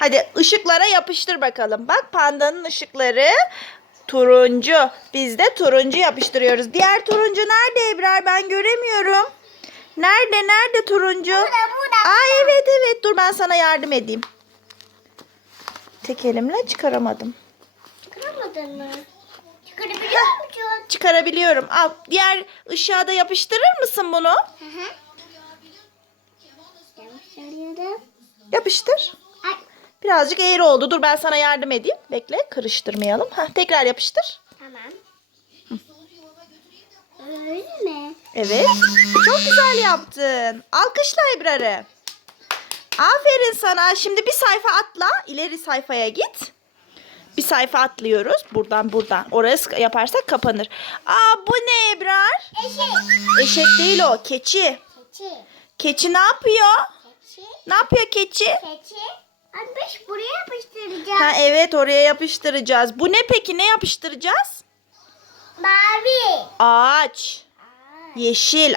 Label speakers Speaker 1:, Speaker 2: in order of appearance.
Speaker 1: Hadi ışıklara yapıştır bakalım. Bak pandanın ışıkları turuncu. Biz de turuncu yapıştırıyoruz. Diğer turuncu nerede Ebrar? Ben göremiyorum. Nerede? Nerede turuncu?
Speaker 2: Burada burada.
Speaker 1: Aa evet evet. Dur ben sana yardım edeyim. Tek elimle çıkaramadım.
Speaker 2: Çıkaramadın mı? Çıkarabiliyor musun?
Speaker 1: Çıkarabiliyorum. Al. Diğer ışığa da yapıştırır mısın bunu?
Speaker 2: Hı hı.
Speaker 1: Yapıştır. Birazcık eğri oldu. Dur ben sana yardım edeyim. Bekle. Karıştırmayalım. Heh, tekrar yapıştır.
Speaker 2: Tamam. Öyle mi?
Speaker 1: Evet. Çok güzel yaptın. Alkışla Ebrar'ı. Aferin sana. Şimdi bir sayfa atla. İleri sayfaya git. Bir sayfa atlıyoruz. Buradan buradan. Orası yaparsak kapanır. Aa bu ne Ebrar?
Speaker 2: Eşek.
Speaker 1: Eşek değil o. Keçi.
Speaker 2: Keçi.
Speaker 1: Keçi ne yapıyor?
Speaker 2: Keçi.
Speaker 1: Ne yapıyor keçi?
Speaker 2: Keçi. Biz buraya yapıştıracağız.
Speaker 1: Ha evet oraya yapıştıracağız. Bu ne peki? Ne yapıştıracağız?
Speaker 2: Mavi.
Speaker 1: Ağaç. Yeşil.